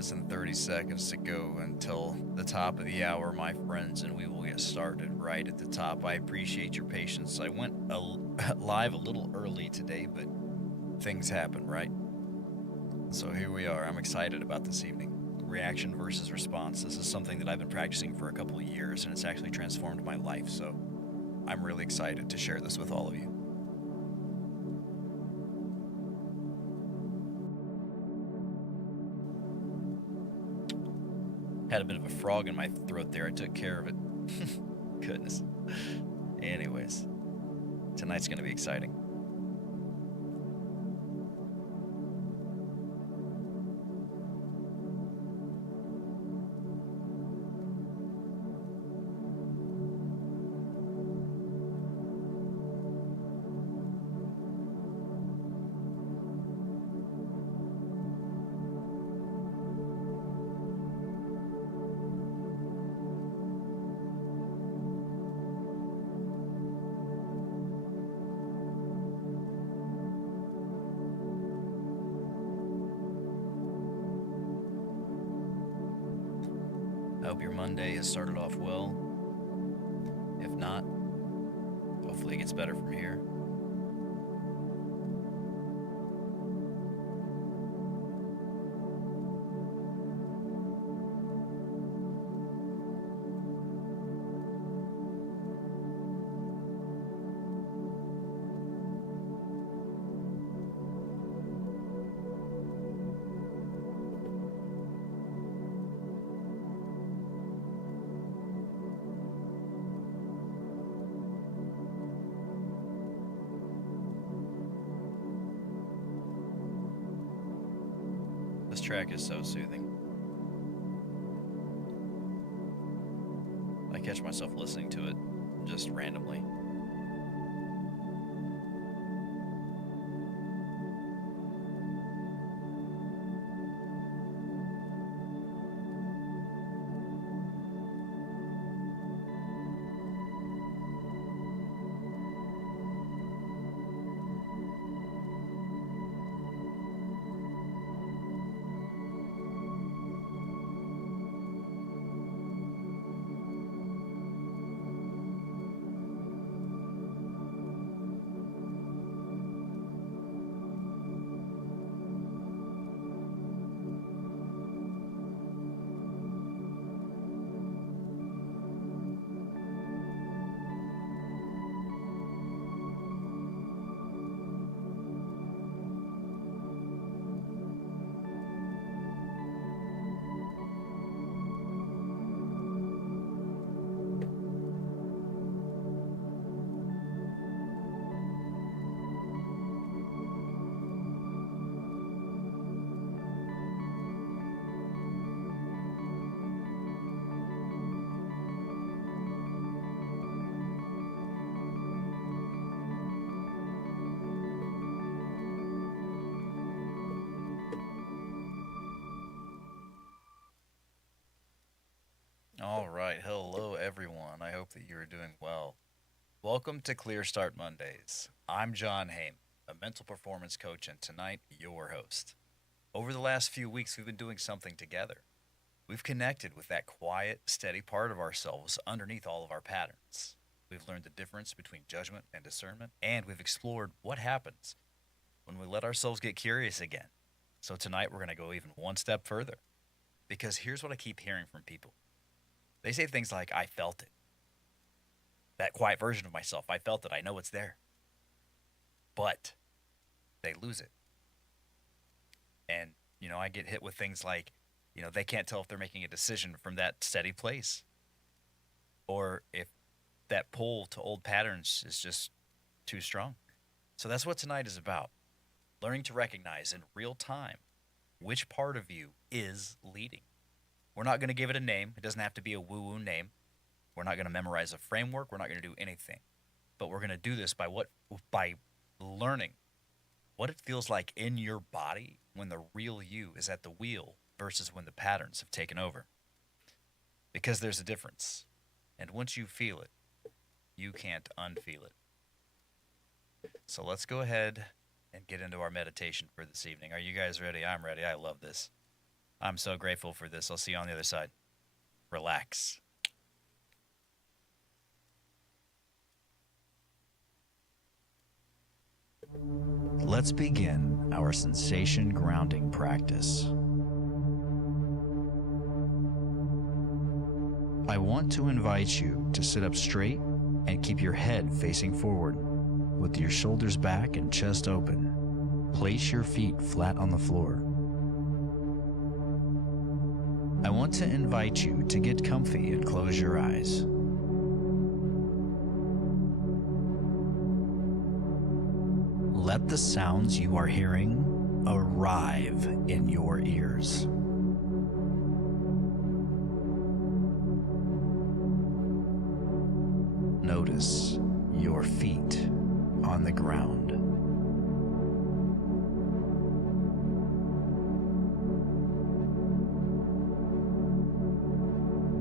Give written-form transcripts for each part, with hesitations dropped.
minutes and 30 seconds to go until the top of the hour, my friends, and we will get started right at the top. I appreciate your patience. I went live a little early today, but things happen, right? So here we are. I'm excited about this evening. Reaction versus response. This is something that I've been practicing for a couple of years, and it's actually transformed my life. So I'm really excited to share this with all of you. Had a bit of a frog in my throat there. I took care of it. Goodness. Anyways, tonight's going to be exciting. I hope your Monday has started off well. If not, hopefully it gets better from here. This track is so soothing. I catch myself listening to it just randomly. All right. Hello, everyone. I hope that you are doing well. Welcome to Clear Start Mondays. I'm John Hehman, a mental performance coach, and tonight, your host. Over the last few weeks, we've been doing something together. We've connected with that quiet, steady part of ourselves underneath all of our patterns. We've learned the difference between judgment and discernment, and we've explored what happens when we let ourselves get curious again. So tonight, we're going to go even one step further. Because here's what I keep hearing from people. They say things like, I felt it. That quiet version of myself, I felt it. I know it's there. But they lose it. And, I get hit with things like, they can't tell if they're making a decision from that steady place. Or if that pull to old patterns is just too strong. So that's what tonight is about. Learning to recognize in real time which part of you is leading. We're not going to give it a name. It doesn't have to be a woo-woo name. We're not going to memorize a framework. We're not going to do anything. But we're going to do this by learning what it feels like in your body when the real you is at the wheel versus when the patterns have taken over. Because there's a difference. And once you feel it, you can't unfeel it. So let's go ahead and get into our meditation for this evening. Are you guys ready? I'm ready. I love this. I'm so grateful for this. I'll see you on the other side. Relax. Let's begin our sensation grounding practice. I want to invite you to sit up straight and keep your head facing forward with your shoulders back and chest open. Place your feet flat on the floor. I want to invite you to get comfy and close your eyes. Let the sounds you are hearing arrive in your ears. Notice your feet on the ground.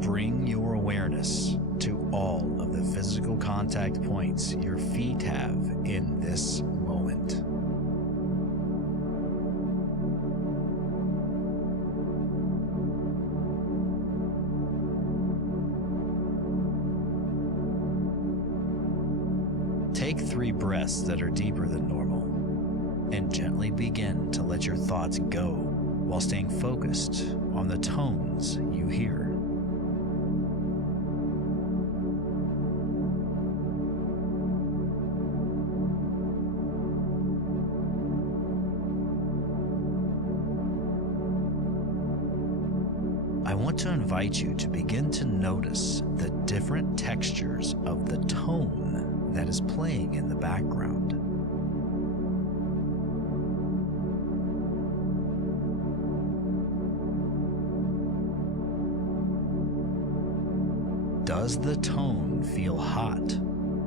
Bring your awareness to all of the physical contact points your feet have in this moment. Take 3 breaths that are deeper than normal and gently begin to let your thoughts go while staying focused on the tones you hear. I want to invite you to begin to notice the different textures of the tone that is playing in the background. Does the tone feel hot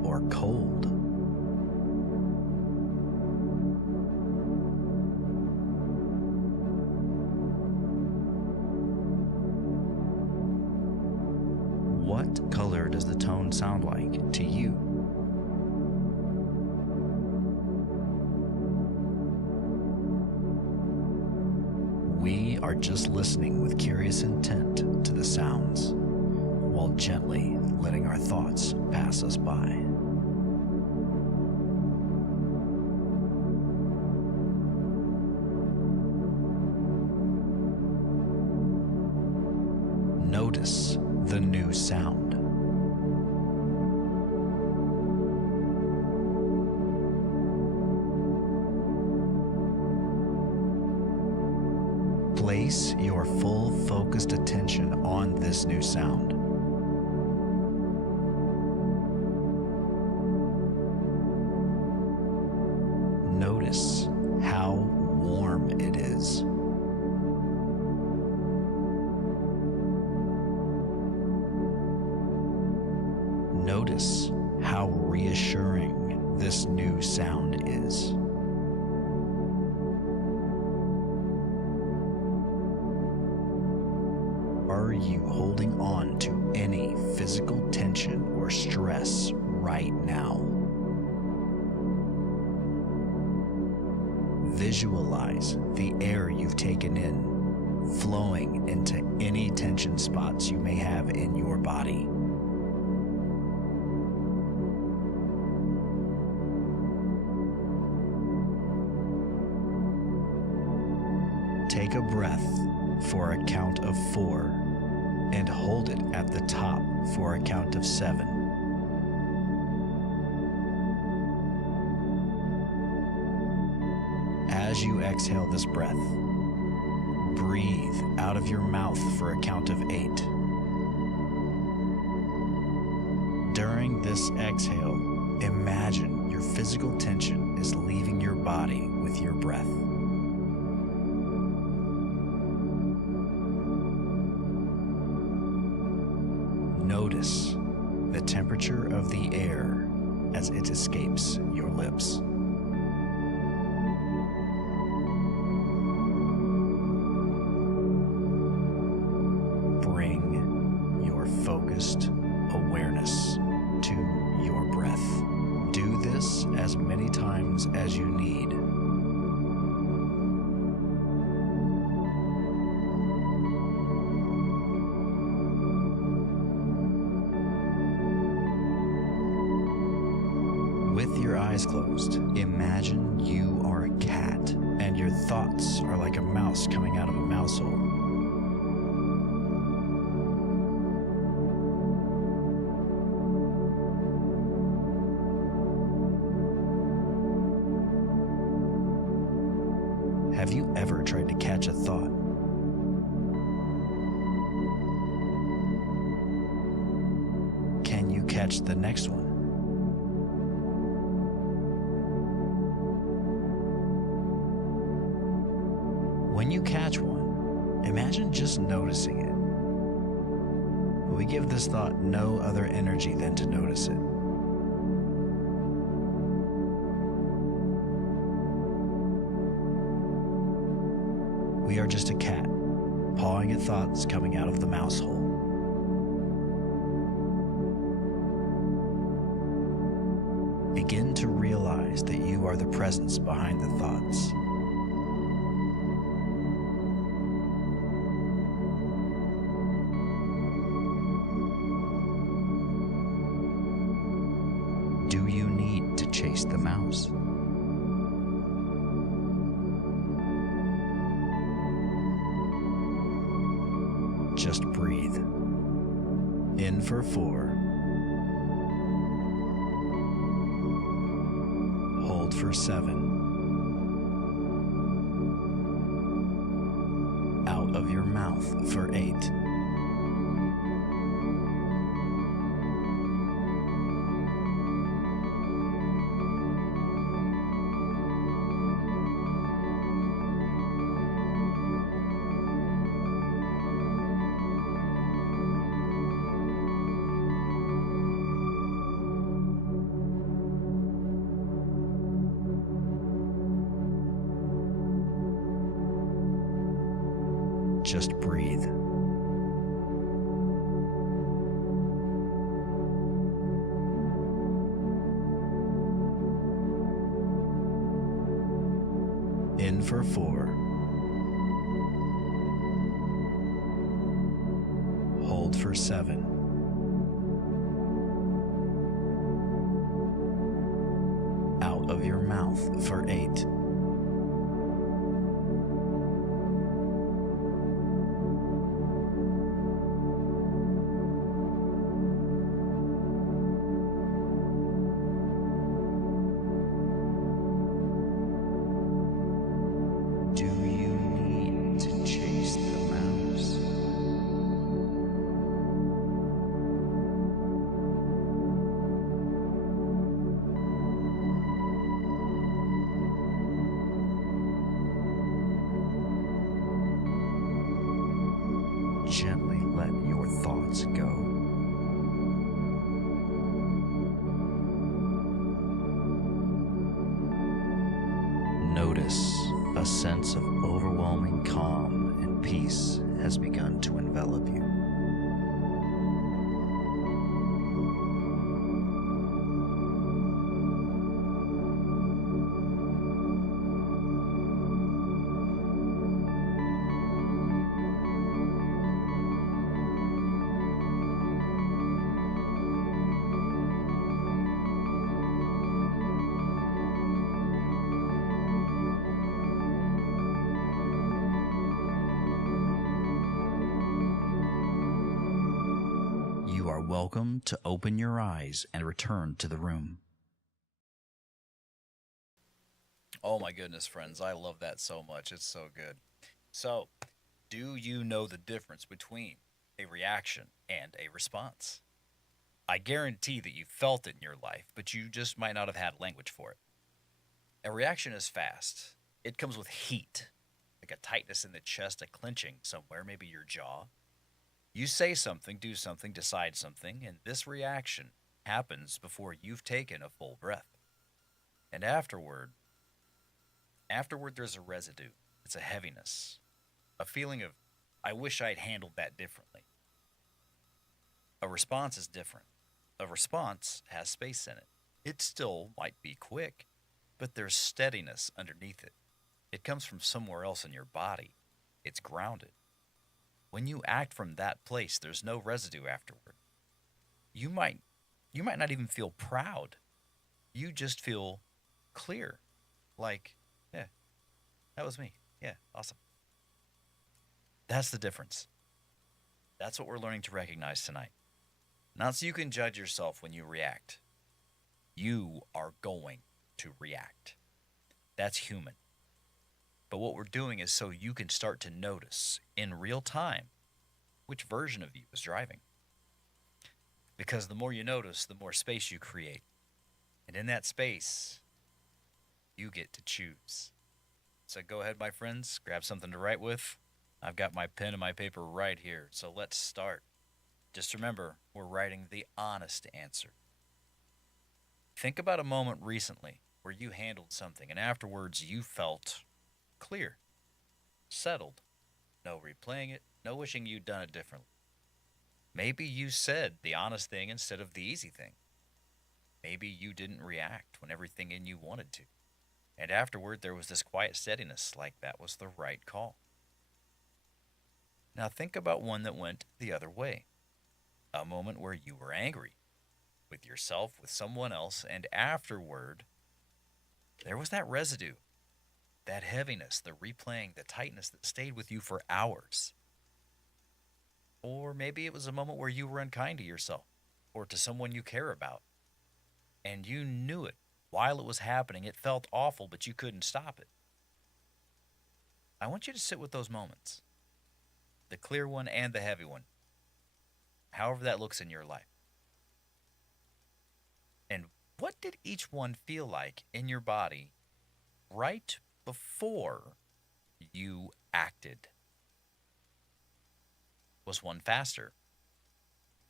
or cold? What color does the tone sound like to you? We are just listening with curious intent to the sounds, while gently letting our thoughts pass us by. Notice the new sound. Place your full focused attention on this new sound. Notice how warm it is. Notice how reassuring this new sound is. Are you holding on to any physical tension or stress right now? Visualize the air you've taken in flowing into any tension spots you may have in your body. Take a breath for a count of 4 and hold it at the top for a count of 7. As you exhale this breath, breathe out of your mouth for a count of 8. During this exhale, imagine your physical tension is leaving your body with your breath. Notice the temperature of the air as it escapes your lips. Bring your focused awareness to your breath. Do this as many times as you need. 1, With your eyes closed, imagine you are a cat and your thoughts are like a mouse coming out of a mouse hole. Have you ever tried to catch a thought? Can you catch the next one? When you catch one, imagine just noticing it. We give this thought no other energy than to notice it. We are just a cat, pawing at thoughts coming out of the mouse hole. Begin to realize that you are the presence behind the thoughts. Do you need to chase the mouse? Just breathe. In for 4. Hold for 7. Out of your mouth for 8. Just breathe. In for 4. Hold for 7. Out of your mouth for 8. Do you need to chase the mouse? Gently let your thoughts go. Notice a sense of overwhelming calm and peace has begun to envelop you. You are welcome to open your eyes and return to the room. Oh my goodness, friends. I love that so much. It's so good. So, do you know the difference between a reaction and a response? I guarantee that you felt it in your life, but you just might not have had language for it. A reaction is fast. It comes with heat, like a tightness in the chest, a clenching somewhere, maybe your jaw. You say something, do something, decide something, and this reaction happens before you've taken a full breath. And afterward there's a residue. It's a heaviness, a feeling of, I wish I'd handled that differently. A response is different. A response has space in it. It still might be quick, but there's steadiness underneath it. It comes from somewhere else in your body. It's grounded. When you act from that place, there's no residue afterward. You might not even feel proud. You just feel clear. Like, yeah, that was me. Yeah, awesome. That's the difference. That's what we're learning to recognize tonight. Not so you can judge yourself when you react. You are going to react. That's human. But what we're doing is so you can start to notice in real time which version of you is driving. Because the more you notice, the more space you create. And in that space, you get to choose. So go ahead, my friends, grab something to write with. I've got my pen and my paper right here. So let's start. Just remember, we're writing the honest answer. Think about a moment recently where you handled something and afterwards you felt clear, settled. No replaying it, no wishing you'd done it differently. Maybe you said the honest thing instead of the easy thing. Maybe you didn't react when everything in you wanted to. And afterward, there was this quiet steadiness, like that was the right call. Now think about one that went the other way. A moment where you were angry with yourself, with someone else, and afterward, there was that residue, that heaviness, the replaying, the tightness that stayed with you for hours. Or maybe it was a moment where you were unkind to yourself or to someone you care about, and you knew it while it was happening. It felt awful, but you couldn't stop it. I want you to sit with those moments, the clear one and the heavy one, however that looks in your life. And what did each one feel like in your body right before you acted? Was one faster,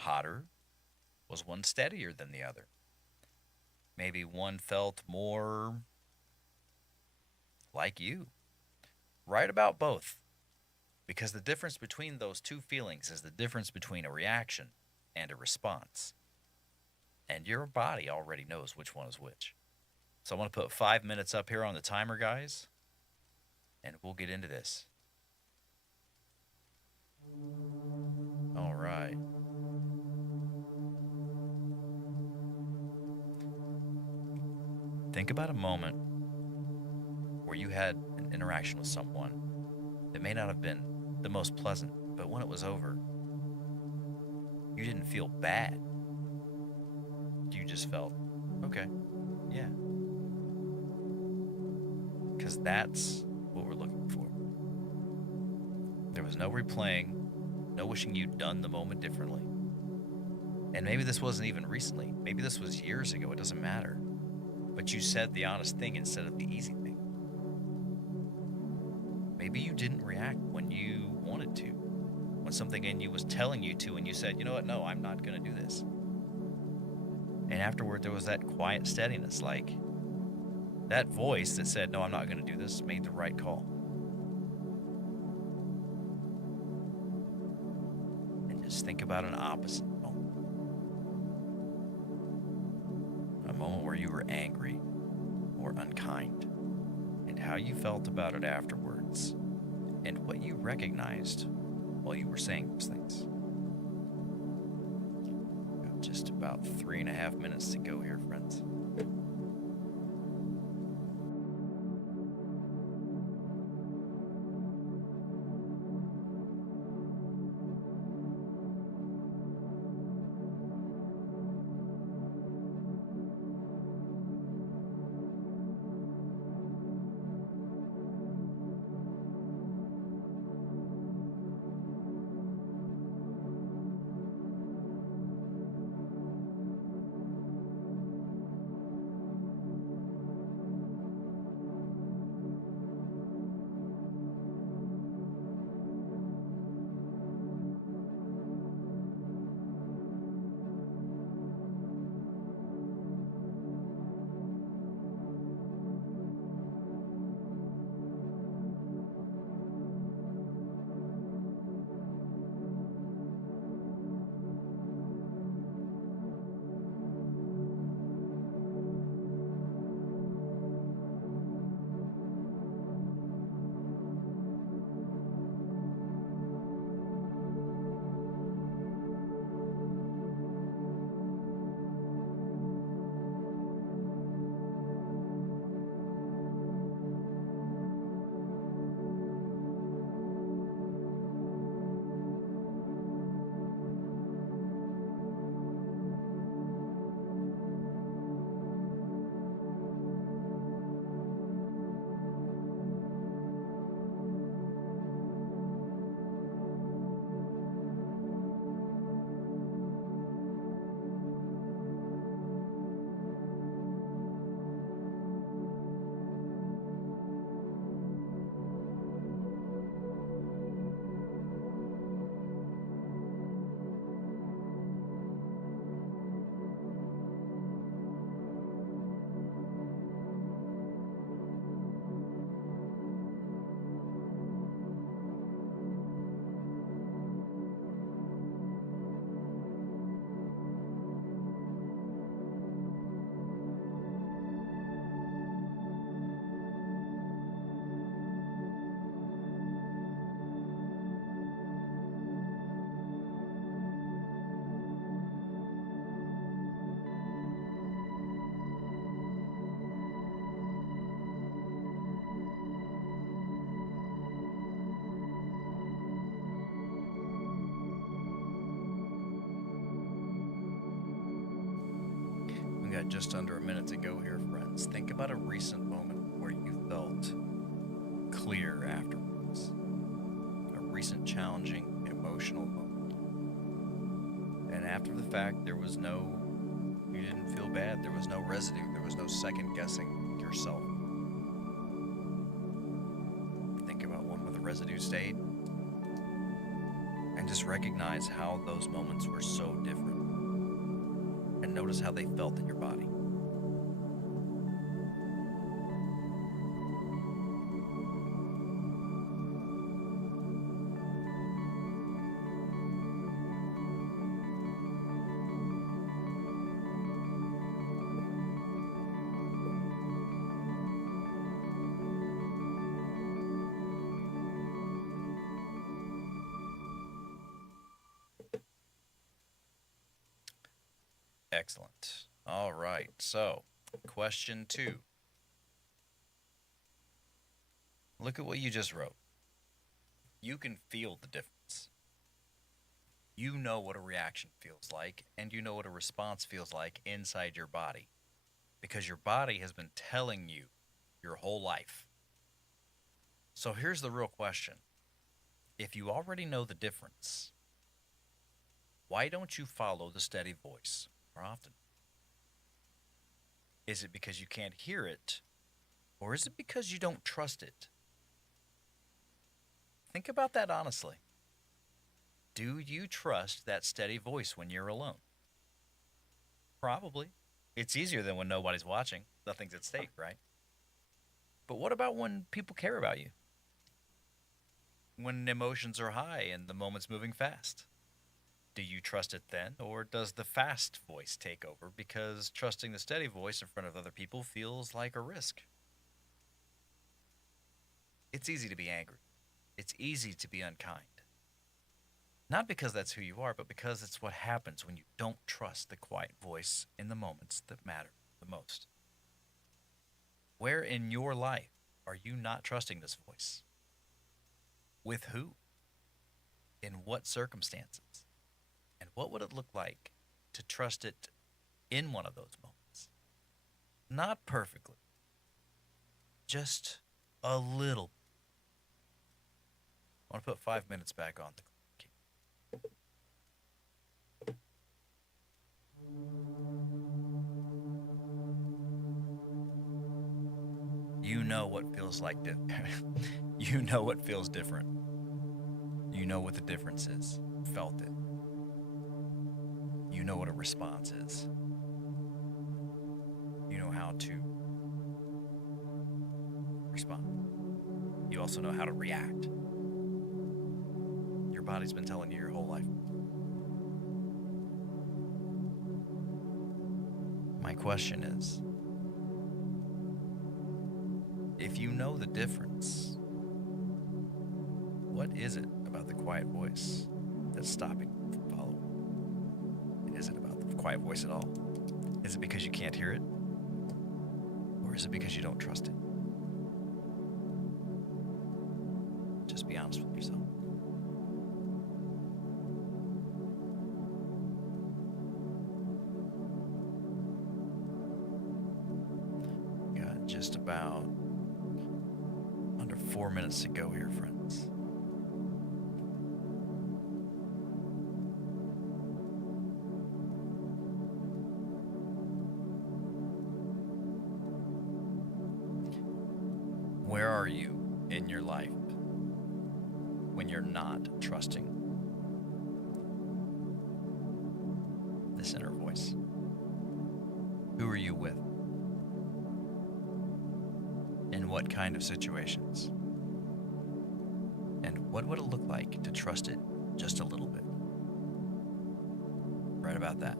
hotter? Was one steadier than the other? Maybe one felt more like you. Write about both, because the difference between those two feelings is the difference between a reaction and a response. And your body already knows which one is which. So I'm going to put 5 minutes up here on the timer, guys, and we'll get into this. All right. Think about a moment where you had an interaction with someone that may not have been the most pleasant, but when it was over, you didn't feel bad. You just felt, okay, yeah. Because that's what we're looking for. There was no replaying, no wishing you'd done the moment differently. And maybe this wasn't even recently. Maybe this was years ago. It doesn't matter. But you said the honest thing instead of the easy thing. Maybe you didn't react when you wanted to, when something in you was telling you to, and you said, you know what, no, I'm not going to do this. And afterward, there was that quiet steadiness, like that voice that said, no, I'm not going to do this, made the right call. And just think about an opposite moment. A moment where you were angry or unkind, and how you felt about it afterwards, and what you recognized while you were saying those things. Got just about 3.5 minutes to go here, friends. got just under a minute to go here, friends. Think about a recent moment where you felt clear afterwards. A recent challenging emotional moment. And after the fact, you didn't feel bad. There was no residue. There was no second guessing yourself. Think about one where the residue stayed. And just recognize how those moments were so different. And notice how they felt in your body. Excellent. All right. So, question 2. Look at what you just wrote. You can feel the difference. You know what a reaction feels like, and you know what a response feels like inside your body, because your body has been telling you your whole life. So here's the real question. If you already know the difference, why don't you follow the steady voice more often? Is it because you can't hear it, or is it because you don't trust it? Think about that honestly. Do you trust that steady voice when you're alone? Probably. It's easier than when nobody's watching. Nothing's at stake, right? But what about when people care about you? When emotions are high and the moment's moving fast? Do you trust it then, or does the fast voice take over because trusting the steady voice in front of other people feels like a risk? It's easy to be angry. It's easy to be unkind. Not because that's who you are, but because it's what happens when you don't trust the quiet voice in the moments that matter the most. Where in your life are you not trusting this voice? With who? In what circumstances? And what would it look like to trust it in one of those moments? Not perfectly, just a little. I want to put 5 minutes back on the clock. You know what feels like you know what feels different. You know what the difference is. Felt it. You know what a response is. You know how to respond. You also know how to react. Your body's been telling you your whole life. My question is, if you know the difference, what is it about the quiet voice that's stopping you from following? Is it about the quiet voice at all? Is it because you can't hear it? Or is it because you don't trust it? Just be honest with yourself. Got just about under 4 minutes to go here, friends. Where are you in your life when you're not trusting this inner voice? Who are you with? In what kind of situations? And what would it look like to trust it just a little bit? Right about that.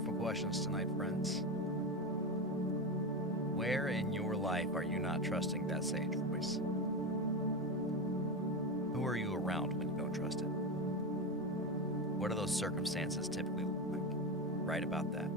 powerful questions tonight, friends. Where in your life are you not trusting that sage voice? Who are you around when you don't trust it? What do those circumstances typically look like? Write about that.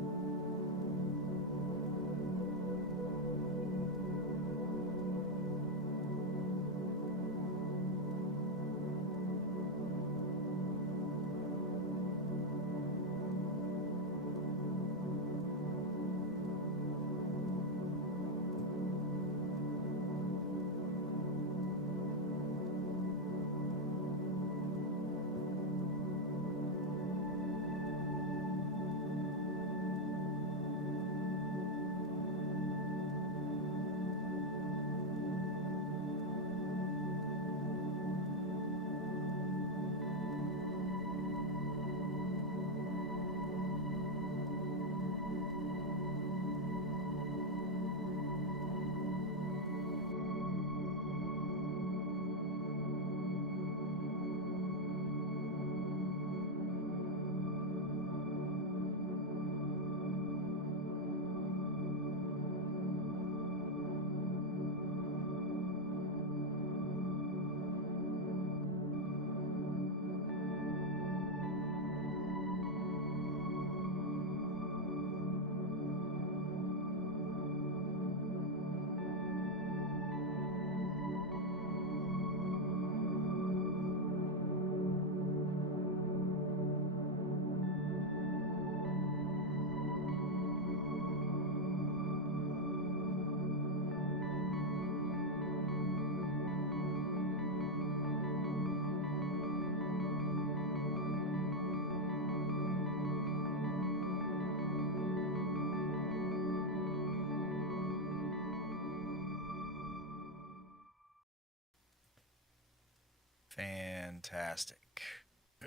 Fantastic.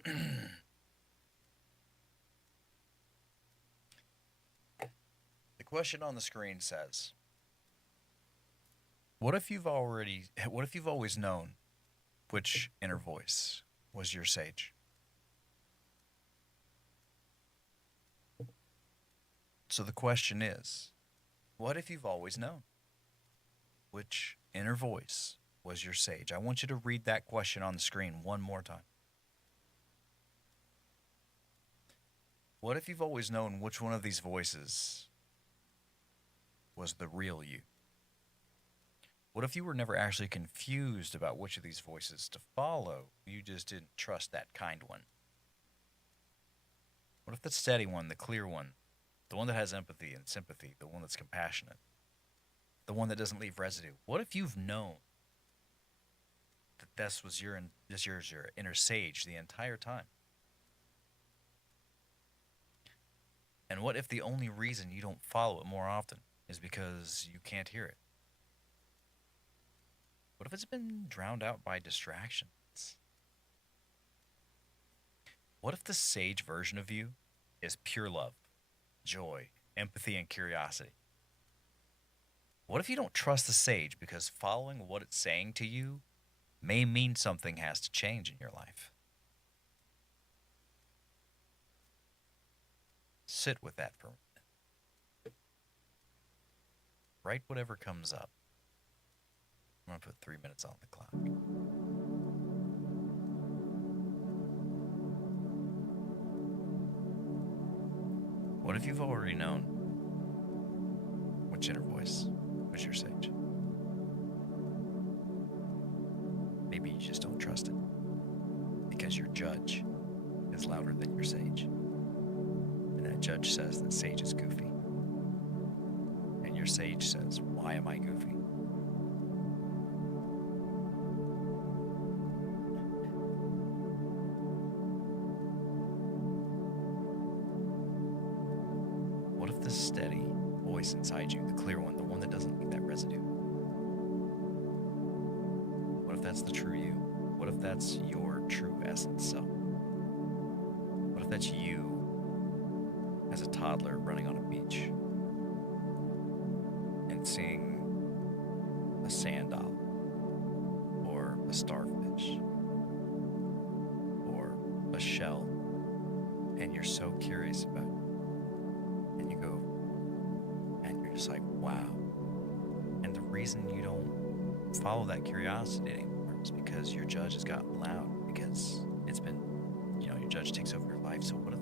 The question on the screen says, what if you've always known which inner voice was your sage? So the question is, what if you've always known which inner voice was your sage? I want you to read that question on the screen one more time. What if you've always known which one of these voices was the real you? What if you were never actually confused about which of these voices to follow? You just didn't trust that kind one. What if the steady one, the clear one, the one that has empathy and sympathy, the one that's compassionate, the one that doesn't leave residue? What if you've known that this was your inner sage the entire time? And what if the only reason you don't follow it more often is because you can't hear it? What if it's been drowned out by distractions? What if the sage version of you is pure love, joy, empathy, and curiosity? What if you don't trust the sage because following what it's saying to you may mean something has to change in your life? Sit with that for a minute. Write whatever comes up. I'm going to put 3 minutes on the clock. What if you've already known which inner voice was your sage? Maybe you just don't trust it because your judge is louder than your sage. And that judge says that sage is goofy. And your sage says, why am I goofy? What if the steady voice inside you, the clear one, the one that doesn't leave that residue? What if that's the true you? What if that's your true essence self? What if that's you as a toddler running on a beach and seeing a sand doll or a starfish or a shell, and you're so curious about reason you don't follow that curiosity anymore is because your judge has gotten loud, because it's been, your judge takes over your life. So what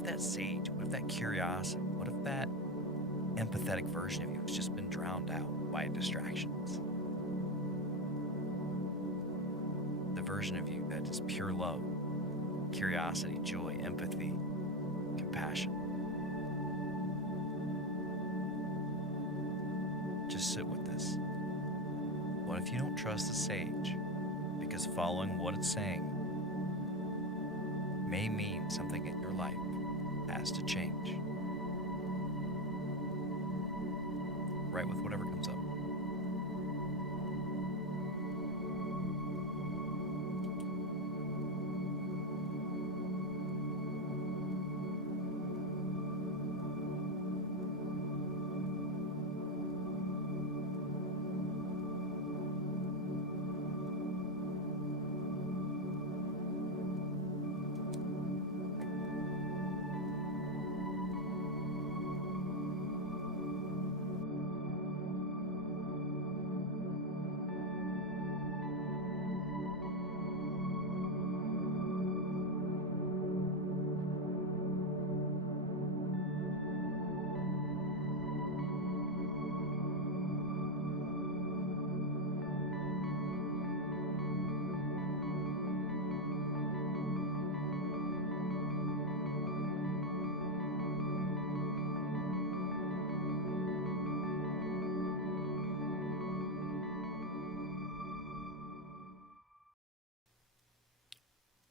if that sage, what if that curiosity, what if that empathetic version of you has just been drowned out by distractions? The version of you that is pure love, curiosity, joy, empathy, compassion. Just sit with this. What if you don't trust the sage because following what it's saying may mean something in your life has to change? Right with whatever comes up.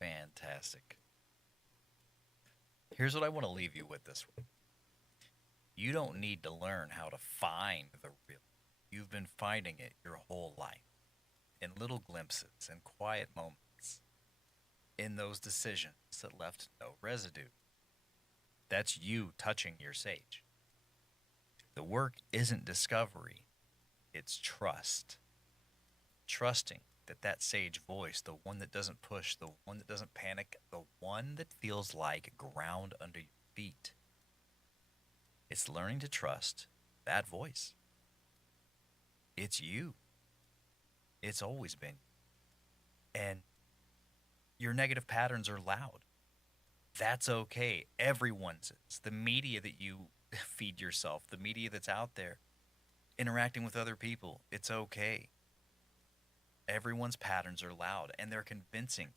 Fantastic. Here's what I want to leave you with this one. You don't need to learn how to find the real. You've been finding it your whole life, in little glimpses and quiet moments, in those decisions that left no residue. That's you touching your sage. The work isn't discovery, it's trust. Trusting that sage voice, the one that doesn't push, the one that doesn't panic, the one that feels like ground under your feet. It's learning to trust that voice. It's you. It's always been. And your negative patterns are loud. That's okay. Everyone's is. The media that you feed yourself, the media that's out there, interacting with other people, it's okay. Everyone's patterns are loud and they're convincing.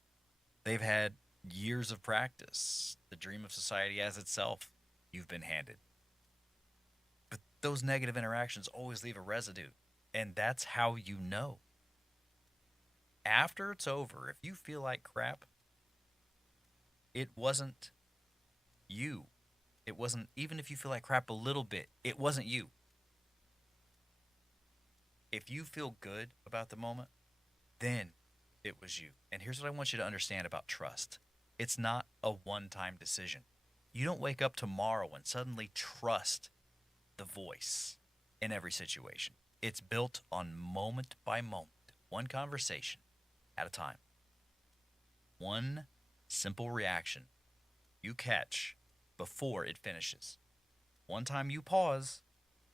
They've had years of practice. The dream of society as itself, you've been handed. But those negative interactions always leave a residue. And that's how you know. After it's over, if you feel like crap, it wasn't you. It wasn't, even if you feel like crap a little bit, it wasn't you. If you feel good about the moment, then it was you. And here's what I want you to understand about trust. It's not a one-time decision. You don't wake up tomorrow and suddenly trust the voice in every situation. It's built on moment by moment, one conversation at a time. One simple reaction you catch before it finishes. One time you pause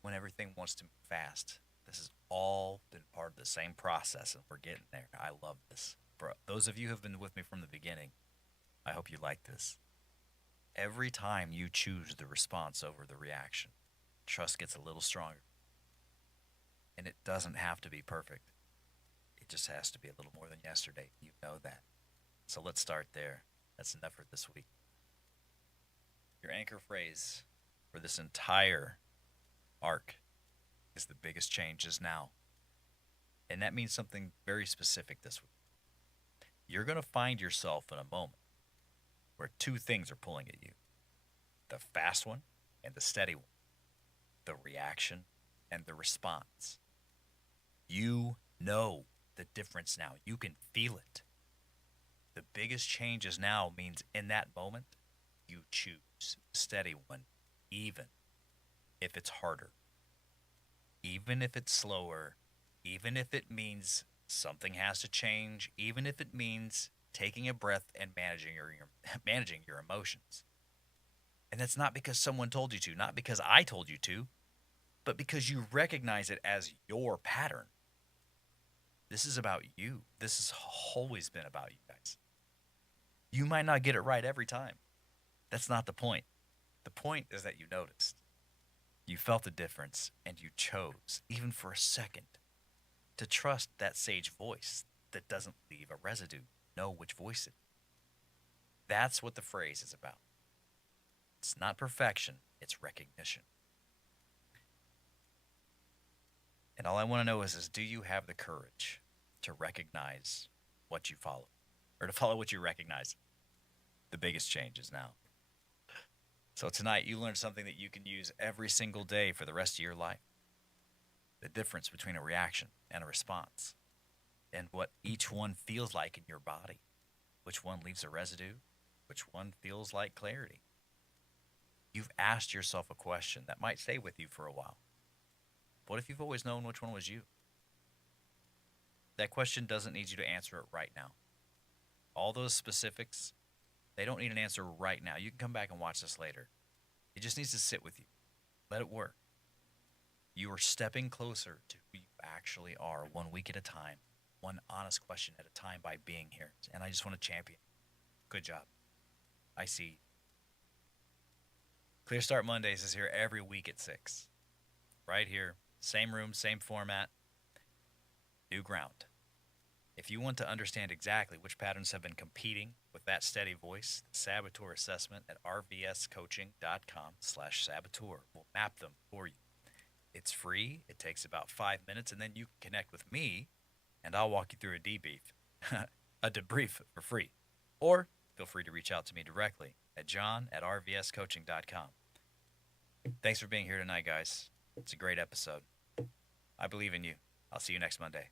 when everything wants to move fast. This has all been part of the same process, and we're getting there. I love this. For those of you who have been with me from the beginning, I hope you like this. Every time you choose the response over the reaction, trust gets a little stronger. And it doesn't have to be perfect. It just has to be a little more than yesterday. You know that. So let's start there. That's enough for this week. Your anchor phrase for this entire arc is the biggest change is now. And that means something very specific this week. You're going to find yourself in a moment where two things are pulling at you. The fast one and the steady one. The reaction and the response. You know the difference now. You can feel it. The biggest changes now means in that moment, you choose the steady one, even if it's harder. Even if it's slower, even if it means something has to change, even if it means taking a breath and managing your emotions. And that's not because someone told you to, not because I told you to, but because you recognize it as your pattern. This is about you. This has always been about you guys. You might not get it right every time. That's not the point. The point is that you noticed. You felt the difference and you chose, even for a second, to trust that sage voice that doesn't leave a residue. Know which voice it is. That's what the phrase is about. It's not perfection, it's recognition. And all I want to know is do you have the courage to recognize what you follow? Or to follow what you recognize? The biggest change is now. So tonight you learned something that you can use every single day for the rest of your life. The difference between a reaction and a response. And what each one feels like in your body. Which one leaves a residue? Which one feels like clarity? You've asked yourself a question that might stay with you for a while. What if you've always known which one was you? That question doesn't need you to answer it right now. All those specifics, they don't need an answer right now. You can come back and watch this later. It just needs to sit with you. Let it work. You are stepping closer to who you actually are, 1 week at a time, one honest question at a time by being here. And I just want to champion. Good job. I see. Clear Start Mondays is here every week at 6. Right here. Same room, same format. New ground. If you want to understand exactly which patterns have been competing with that steady voice, the Saboteur Assessment at rvscoaching.com/saboteur will map them for you. It's free. It takes about 5 minutes, and then you can connect with me, and I'll walk you through a debrief, a debrief for free. Or feel free to reach out to me directly at john@rvscoaching.com. Thanks for being here tonight, guys. It's a great episode. I believe in you. I'll see you next Monday.